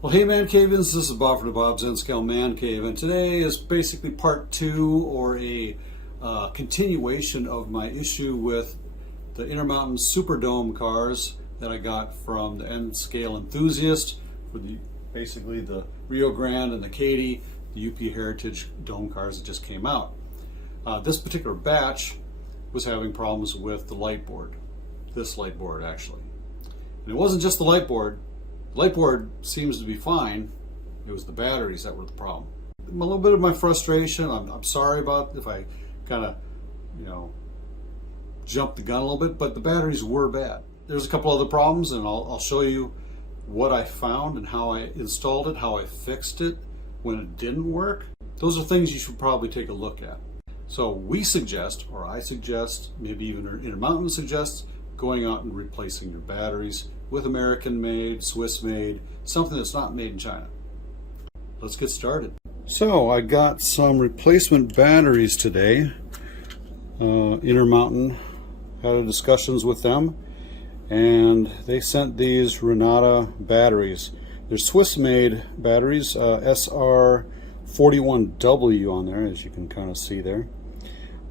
Well, hey ManCavians, this is Bob from DaBob's N-Scale ManCave, and today is basically part two, or a continuation of my issue with the Intermountain Dome Cars that I got from the N-Scale enthusiast for basically the Rio Grande and the Katy, the UP Heritage Dome cars that just came out. This particular batch was having problems with the light board, this light board actually. And it wasn't just the light board. The light board seems to be fine. It was the batteries that were the problem. A little bit of my frustration. I'm sorry about if I kind of, jumped the gun a little bit, but the batteries were bad. There's a couple other problems, and I'll show you what I found and how I installed it, how I fixed it when it didn't work. Those are things you should probably take a look at. So we suggest, or I suggest, maybe even Intermountain suggests, going out and replacing your batteries with American-made, Swiss-made, something that's not made in China. Let's get started. So I got some replacement batteries today. Intermountain had discussions with them, and they sent these Renata batteries. They're Swiss-made batteries, SR41W on there, as you can kind of see there.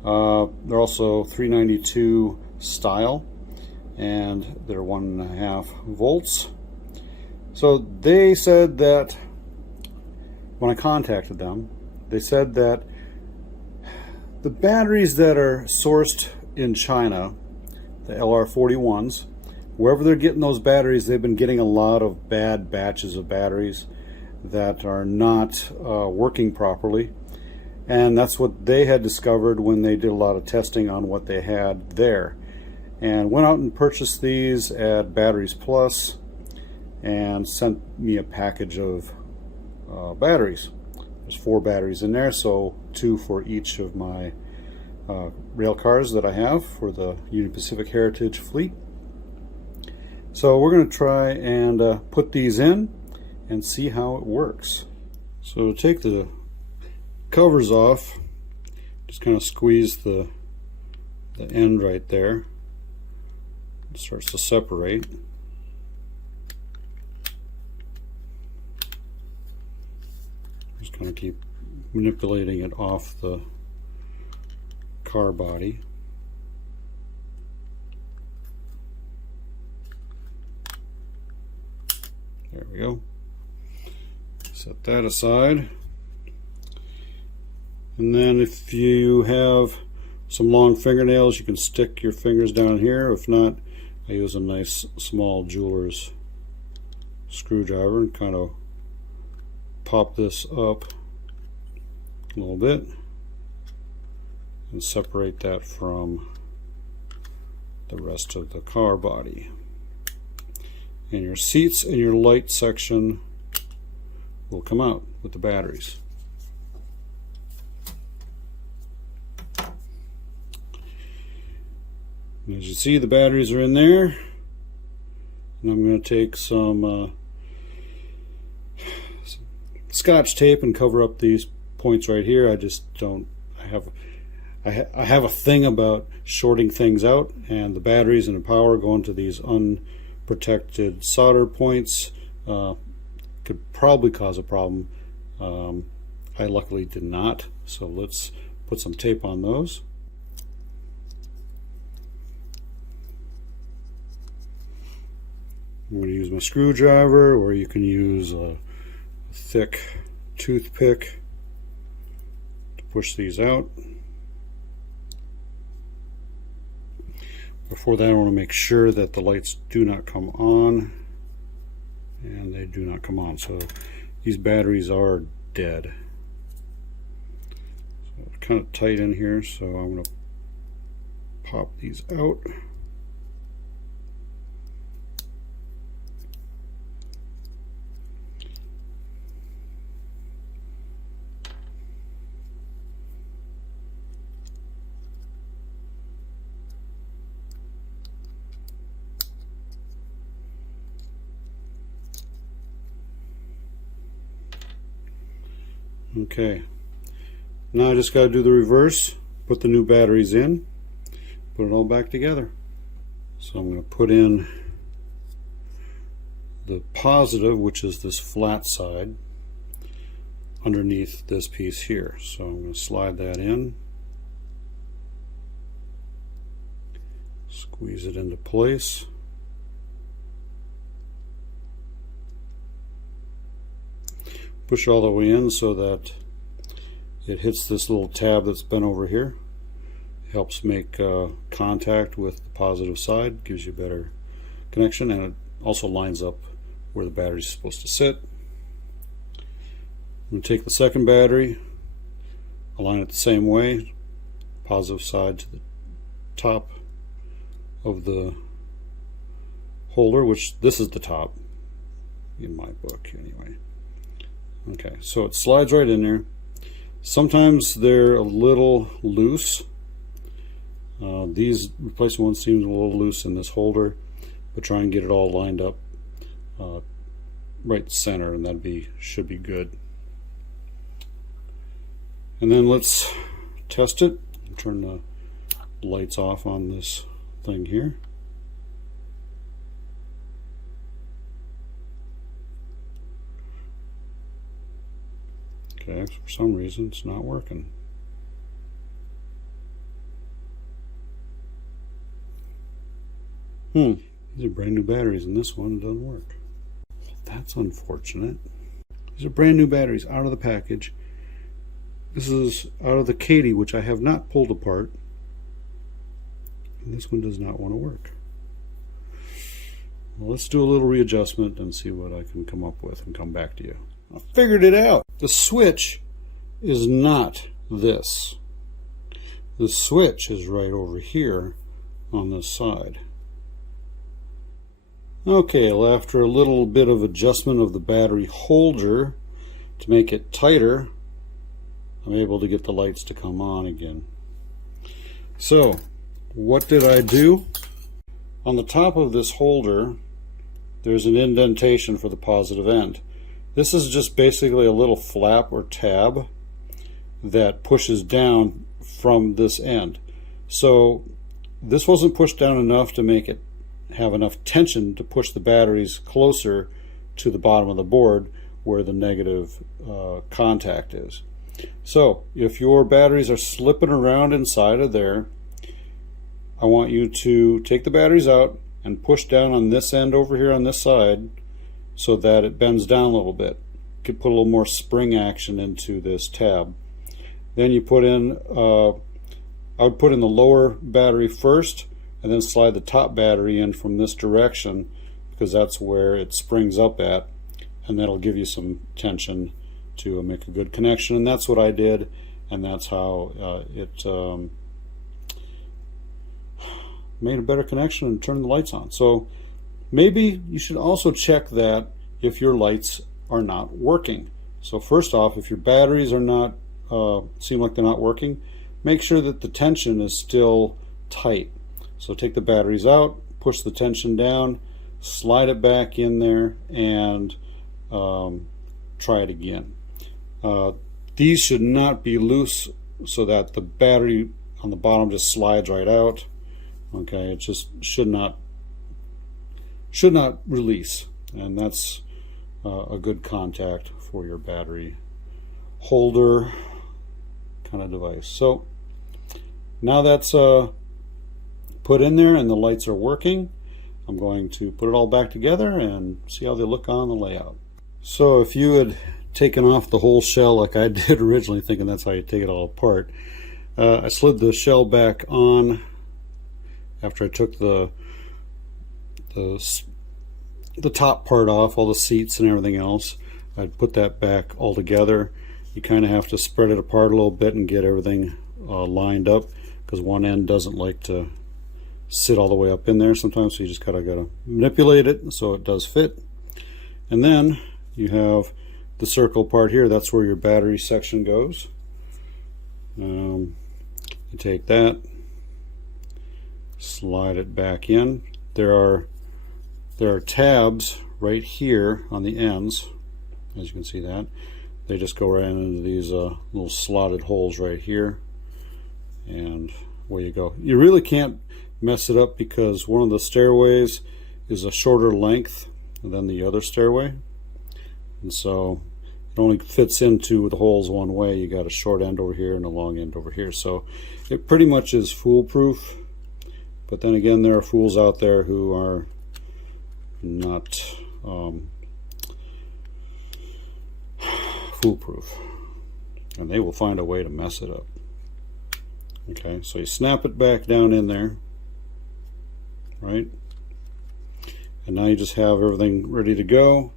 They're also 392 style, and they're 1.5 volts. So they said that when I contacted them, they said that the batteries that are sourced in China, the LR41s, wherever they're getting those batteries, they've been getting a lot of bad batches of batteries that are not working properly. And that's what they had discovered when they did a lot of testing on what they had there. And went out and purchased these at Batteries Plus and sent me a package of batteries. There's 4 batteries in there, so 2 for each of my rail cars that I have for the Union Pacific Heritage fleet. So we're going to try and put these in and see how it works. So take the covers off, just kind of squeeze the end right there. It starts to separate. Just kind of keep manipulating it off the car body. There we go. Set that aside. And then if you have some long fingernails, you can stick your fingers down here. If not, I use a nice small jeweler's screwdriver and kind of pop this up a little bit and separate that from the rest of the car body. And your seats and your light section will come out with the batteries. And as you see, the batteries are in there, and I'm going to take some Scotch tape and cover up these points right here. I just don't. I have a thing about shorting things out, and the batteries and the power go into these unprotected solder points. Could probably cause a problem. I luckily did not. So let's put some tape on those. I'm going to use my screwdriver, or you can use a thick toothpick to push these out. Before that, I want to make sure that the lights do not come on, and they do not come on. So these batteries are dead. So it's kind of tight in here, so I'm going to pop these out. Okay, now I just got to do the reverse, put the new batteries in, put it all back together. So I'm going to put in the positive, which is this flat side, underneath this piece here. So I'm going to slide that in, squeeze it into place. Push all the way in so that it hits this little tab that's been over here. Helps make contact with the positive side, gives you better connection, and it also lines up where the battery is supposed to sit. I'm going to take the second battery, align it the same way, positive side to the top of the holder, which this is the top in my book anyway. Okay, so it slides right in there. Sometimes they're a little loose. These replacement ones seem a little loose in this holder, but try and get it all lined up right center, and should be good. And then let's test it. Turn the lights off on this thing here. Okay, for some reason it's not working. These are brand new batteries, and this one doesn't work. That's unfortunate. These are brand new batteries out of the package. This is out of the Katie, which I have not pulled apart. And this one does not want to work. Well, let's do a little readjustment and see what I can come up with and come back to you. I figured it out. The switch is not this. The switch is right over here on this side. Okay, well, after a little bit of adjustment of the battery holder to make it tighter, I'm able to get the lights to come on again. So, what did I do? On the top of this holder, there's an indentation for the positive end. This is just basically a little flap or tab that pushes down from this end. So, this wasn't pushed down enough to make it have enough tension to push the batteries closer to the bottom of the board where the negative contact is. So if your batteries are slipping around inside of there, I want you to take the batteries out and push down on this end over here on this side so that it bends down a little bit. You could put a little more spring action into this tab. Then you put in, I would put in the lower battery first, and then slide the top battery in from this direction, because that's where it springs up at, and that'll give you some tension to make a good connection. And that's what I did, and that's how it made a better connection and turned the lights on. So maybe you should also check that if your lights are not working. So first off, if your batteries are not seem like they're not working, make sure that the tension is still tight. So take the batteries out, push the tension down, slide it back in there, and try it again. These should not be loose so that the battery on the bottom just slides right out. Okay, it just should not release, and that's a good contact for your battery holder kind of device. So now that's put in there and the lights are working, I'm going to put it all back together and see how they look on the layout. So if you had taken off the whole shell like I did originally, thinking that's how you take it all apart, I slid the shell back on after I took the top part off, all the seats and everything else. I'd put that back all together. You kind of have to spread it apart a little bit and get everything lined up, because one end doesn't like to sit all the way up in there sometimes, so you just gotta manipulate it so it does fit. And then you have the circle part here, that's where your battery section goes. You take that, slide it back in. There are tabs right here on the ends, as you can see that. They just go right into these little slotted holes right here, and away you go. You really can't mess it up because one of the stairways is a shorter length than the other stairway, and so it only fits into the holes one way. You got a short end over here and a long end over here, so it pretty much is foolproof. But then again, there are fools out there who are not foolproof, and they will find a way to mess it up. Okay, so you snap it back down in there, right? And now you just have everything ready to go.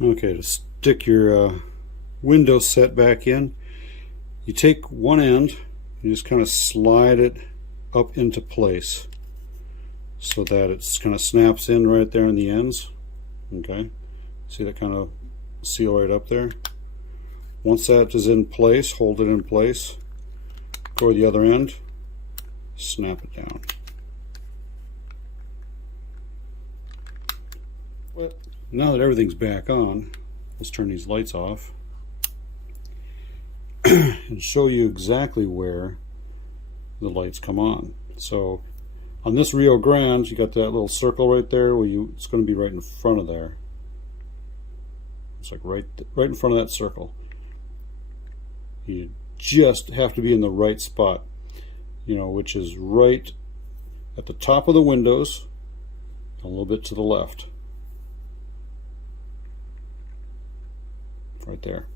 Okay, to stick your window set back in, you take one end, you just kind of slide it up into place so that it kind of snaps in right there in the ends. Okay, see that kind of seal right up there? Once that is in place, hold it in place, go to the other end, snap it down. Well, now that everything's back on, let's turn these lights off and show you exactly where the lights come on. So on this Rio Grande, you got that little circle right there where it's going to be right in front of there. It's like right in front of that circle. You just have to be in the right spot, you know, which is right at the top of the windows, a little bit to the left. Right there.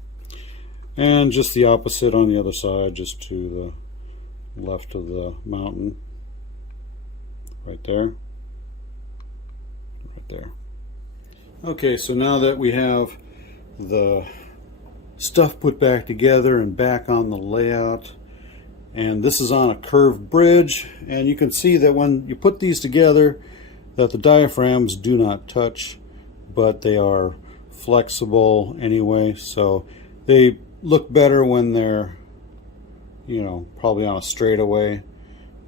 And just the opposite on the other side, just to the left of the mountain. Right there. Right there. Okay, so now that we have the stuff put back together and back on the layout, and this is on a curved bridge, and you can see that when you put these together that the diaphragms do not touch, but they are flexible anyway, so they look better when they're, you know, probably on a straightaway.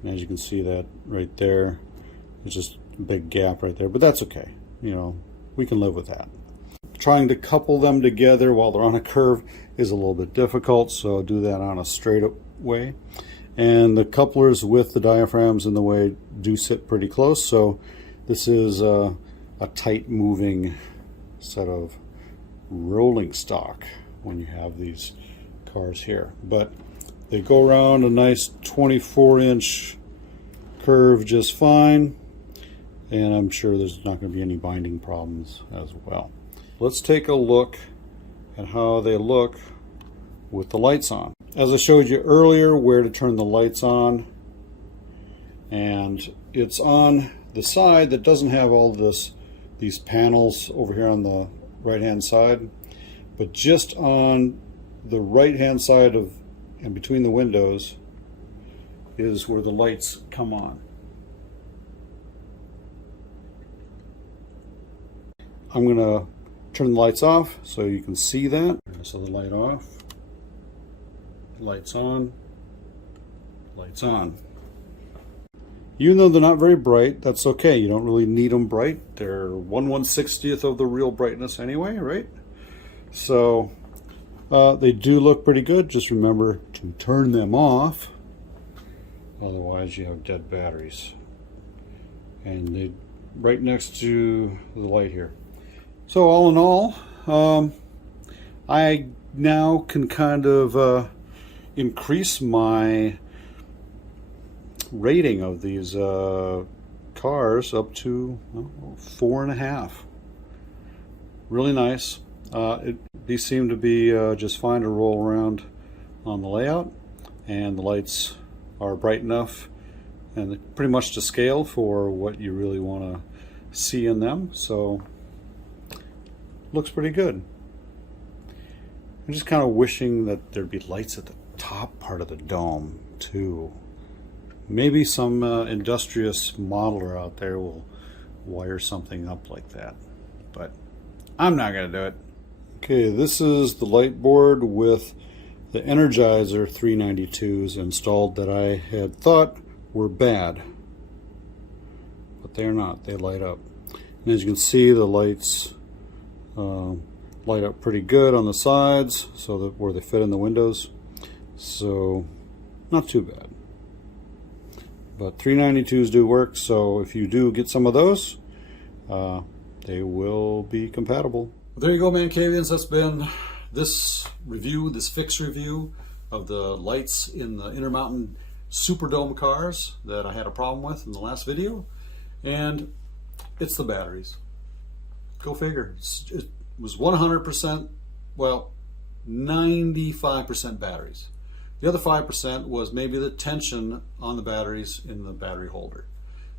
And as you can see, that right there, there's just a big gap right there, but that's okay, you know, we can live with that. Trying to couple them together while they're on a curve is a little bit difficult, so do that on a straight way. And the couplers with the diaphragms in the way do sit pretty close, so this is a tight moving set of rolling stock when you have these cars here. But they go around a nice 24-inch curve just fine, and I'm sure there's not going to be any binding problems as well. Let's take a look at how they look with the lights on. As I showed you earlier where to turn the lights on, and it's on the side that doesn't have all these panels over here on the right hand side, but just on the right hand side of and between the windows is where the lights come on. I'm going to turn the lights off so you can see that. So the light off, lights on, lights on. Even though they're not very bright, that's okay. You don't really need them bright. They're 1/160th of the real brightness anyway, right? So they do look pretty good. Just remember to turn them off. Otherwise you have dead batteries. And they right next to the light here. So all in all, I now can kind of increase my rating of these cars up to 4.5. Really nice. These seem to be just fine to roll around on the layout, and the lights are bright enough and pretty much to scale for what you really want to see in them. So looks pretty good. I'm just kind of wishing that there'd be lights at the top part of the dome too. Maybe some industrious modeler out there will wire something up like that, but I'm not going to do it. Okay, this is the light board with the Energizer 392s installed that I had thought were bad, but they're not. They light up. And as you can see, the lights light up pretty good on the sides, so that where they fit in the windows. So not too bad. But 392s do work, so if you do get some of those, they will be compatible. There you go, ManCavians. That's been this review, this fix review of the lights in the Intermountain Superdome cars that I had a problem with in the last video. And it's the batteries. Go figure. It was 100%, well, 95% batteries. The other 5% was maybe the tension on the batteries in the battery holder.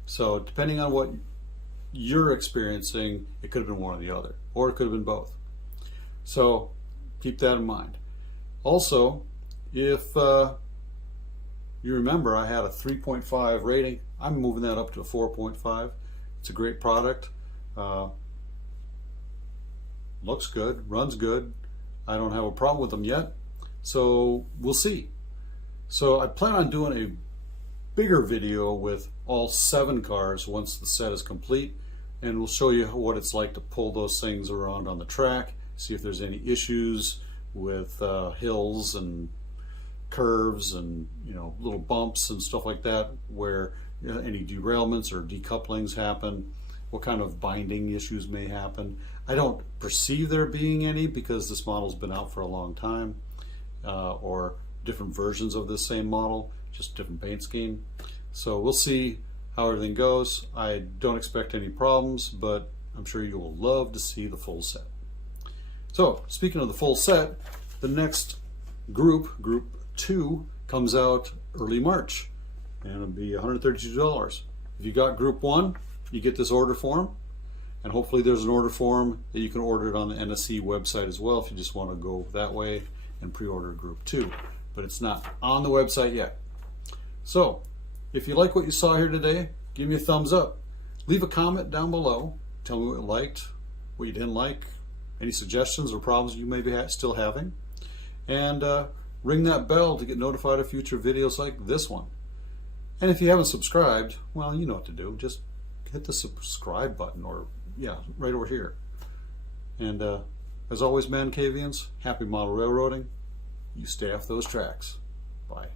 So depending on what you're experiencing, it could have been one or the other, or it could have been both. So keep that in mind. Also, if you remember, I had a 3.5 rating. I'm moving that up to a 4.5. It's a great product. Looks good, runs good. I don't have a problem with them yet, so we'll see. So I plan on doing a bigger video with all 7 cars once the set is complete, and we'll show you what it's like to pull those things around on the track, see if there's any issues with hills and curves and little bumps and stuff like that, where any derailments or decouplings happen, what kind of binding issues may happen. I don't perceive there being any because this model's been out for a long time, or different versions of this same model, just different paint scheme. So we'll see how everything goes. I don't expect any problems, but I'm sure you will love to see the full set. So speaking of the full set, the next group 2, comes out early March, and it'll be $132. If you got group 1, you get this order form, and hopefully there's an order form that you can order it on the NSE website as well if you just want to go that way and pre-order group 2, but it's not on the website yet. So if you like what you saw here today, give me a thumbs up. Leave a comment down below. Tell me what you liked, what you didn't like, any suggestions or problems you may be still having, and ring that bell to get notified of future videos like this one. And if you haven't subscribed, well, you know what to do. Just hit the subscribe button, or right over here. And as always, ManCavians, happy model railroading. You stay off those tracks. Bye.